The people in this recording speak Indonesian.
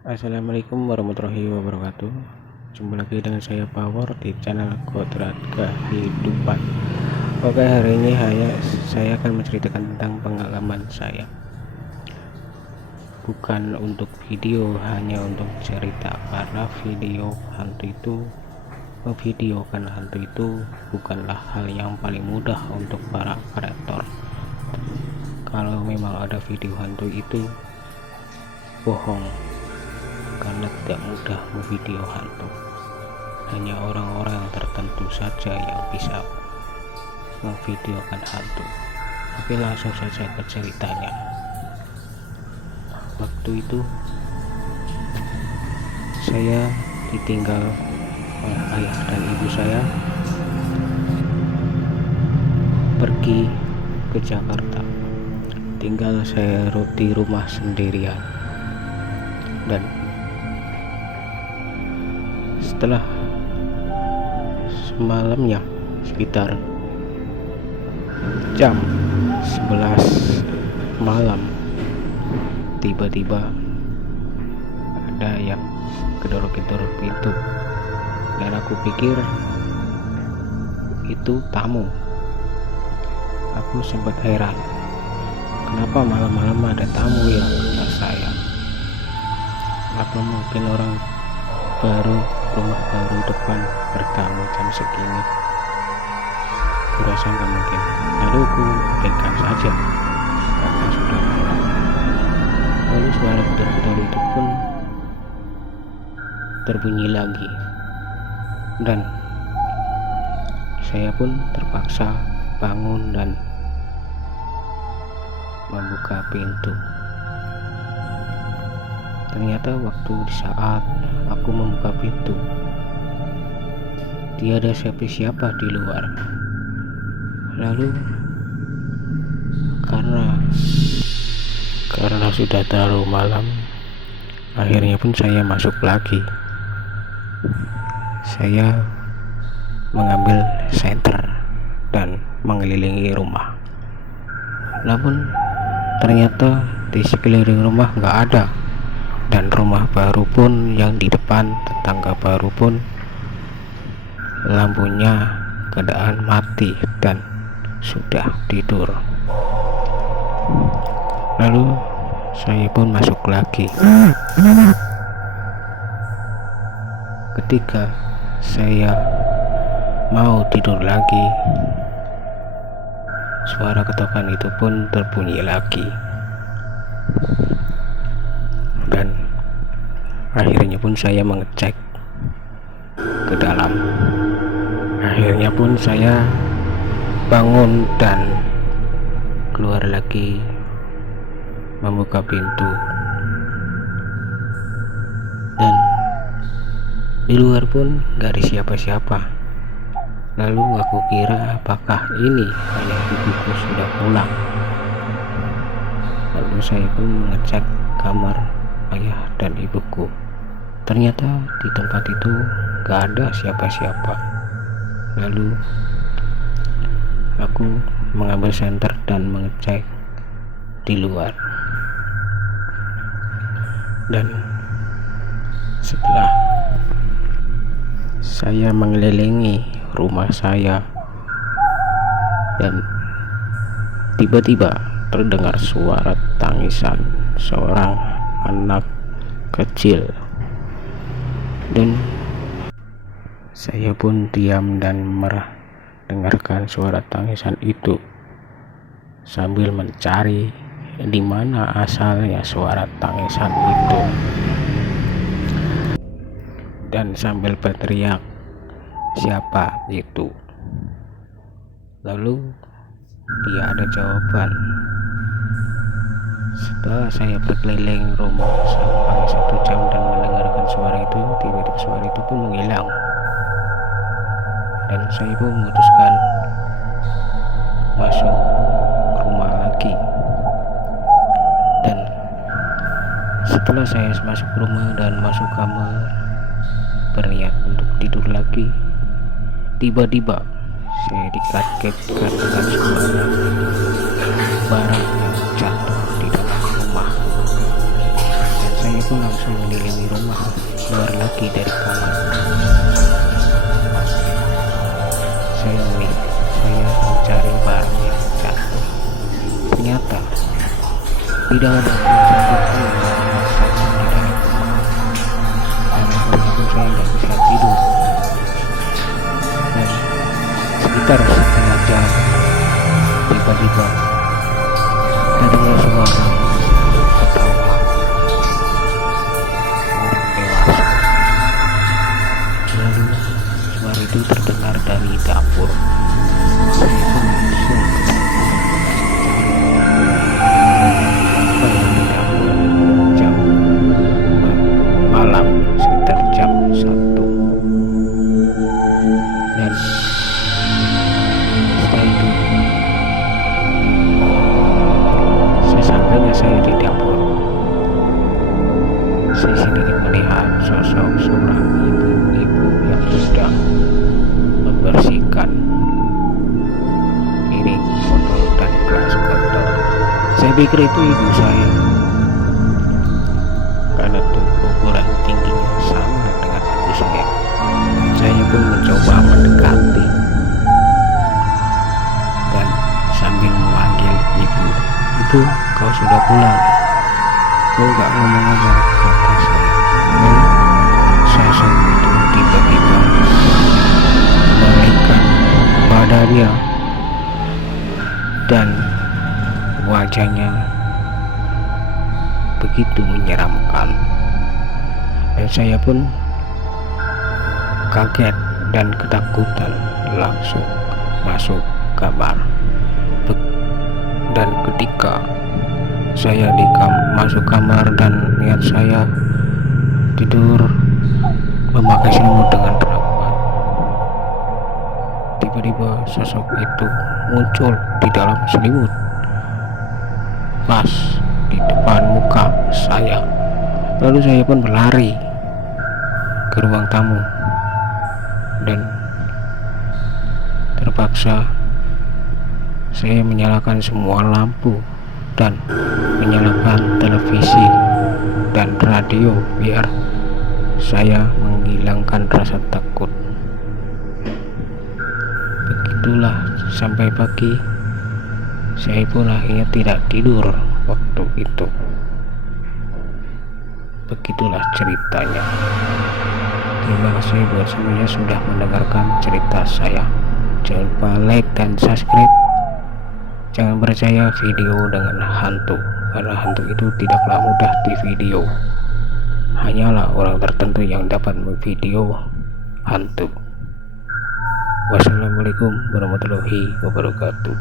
Assalamualaikum warahmatullahi wabarakatuh. Jumpa lagi dengan saya Power di channel Kodrat Kehidupan. Oke, hari ini saya akan menceritakan tentang pengalaman saya. Bukan untuk video, hanya untuk cerita, karena memvideokan hantu itu bukanlah hal yang paling mudah untuk para kreator. Kalau memang ada video hantu itu bohong, karena tidak mudah memvideo hantu. Hanya orang-orang tertentu saja yang bisa memvideokan hantu. Oke, langsung saja ke ceritanya. Waktu itu saya ditinggal oleh ayah dan ibu saya pergi ke Jakarta. Tinggal saya di rumah sendirian, dan setelah semalamnya sekitar jam 11 malam, tiba-tiba ada yang gedor-gedor pintu, dan aku pikir itu tamu. Aku sempat heran, kenapa malam-malam ada tamu ya, kata saya. Apa mungkin orang baru, rumah baru depan bertamu jam segini? Kurasa nggak mungkin. Lalu aku abaikan saja karena sudah malam. Lalu suara gedor-gedor itu pun terbunyi lagi, dan saya pun terpaksa bangun dan membuka pintu. Ternyata waktu di saat aku membuka pintu, tiada siapa-siapa di luar. Lalu karena sudah terlalu malam, akhirnya pun saya masuk lagi. Saya mengambil senter dan mengelilingi rumah. Namun ternyata di sekeliling rumah nggak ada, dan rumah baru pun yang di depan tetangga baru pun lampunya keadaan mati dan sudah tidur. Lalu saya pun masuk lagi. Ketika saya mau tidur lagi, suara ketokan itu pun terbunyi lagi, dan akhirnya pun saya mengecek ke dalam. Akhirnya pun saya bangun dan keluar lagi membuka pintu, dan di luar pun gak ada siapa-siapa. Lalu aku kira apakah ini ayah ibuku sudah pulang. Lalu saya pun mengecek kamar ayah dan ibuku. Ternyata di tempat itu gak ada siapa-siapa. Lalu aku mengambil senter dan mengecek di luar, dan setelah saya mengelilingi rumah saya, dan tiba-tiba terdengar suara tangisan seorang anak kecil, dan saya pun diam dan mendengarkan suara tangisan itu sambil mencari di mana asalnya suara tangisan itu, dan sambil berteriak, siapa itu? Lalu dia ada jawaban. Setelah saya berkeliling rumah sampai 1 jam dan mendengarkan suara itu, tiba-tiba suara itu pun menghilang, dan saya pun memutuskan masuk rumah lagi. Dan setelah saya masuk rumah dan masuk kamar berniat untuk tidur lagi, tiba-tiba saya dikagetkan dengan suara barang yang jatuh di dalam rumah, dan saya Saya pun langsung mengelilingi rumah, keluar lagi dari kamar. Saya mencari barang yang jatuh. Ternyata tidak ada satupun yang masuk di dalam rumah. Dan akhirnya pun saya tidak bisa tidur. Dan sekitar setengah jam, tiba-tiba terdengar suara ketawa orang dewasa. Lalu suara itu terdengar dari dapur. Saya pun langsung sampai di dapur jam malam sekitar jam 1. Dan setelah itu sesampainya saya di dapur, saya sedikit melihat sosok seorang ibu-ibu yang sedang membersihkan piring, botol, dan gelas kotor. Saya pikir itu ibu saya karena ukuran tingginya sama dengan ibu saya. Saya pun mencoba mendekati dan sambil memanggil ibu, "Ibu, kau sudah pulang? Kau gak ngomong-ngomong?" kata saya. Lalu sosok itu tiba-tiba memalingkan badannya dan wajahnya begitu menyeramkan, dan saya pun kaget dan ketakutan, langsung masuk kamar. Dan ketika saya masuk kamar dan niat saya tidur memakai selimut dengan rapat, tiba-tiba sosok itu muncul di dalam selimut pas di depan muka saya. Lalu saya pun berlari ke ruang tamu dan terpaksa saya menyalakan semua lampu dan menyalakan televisi dan radio biar saya menghilangkan rasa takut. Begitulah sampai pagi. Saya pun akhirnya tidak tidur waktu itu. Begitulah ceritanya. Terima kasih buat semuanya sudah mendengarkan cerita saya. Jangan lupa like dan subscribe. Jangan percaya video dengan hantu, karena hantu itu tidaklah mudah di video. Hanyalah orang tertentu yang dapat memvideo hantu. Wassalamualaikum warahmatullahi wabarakatuh.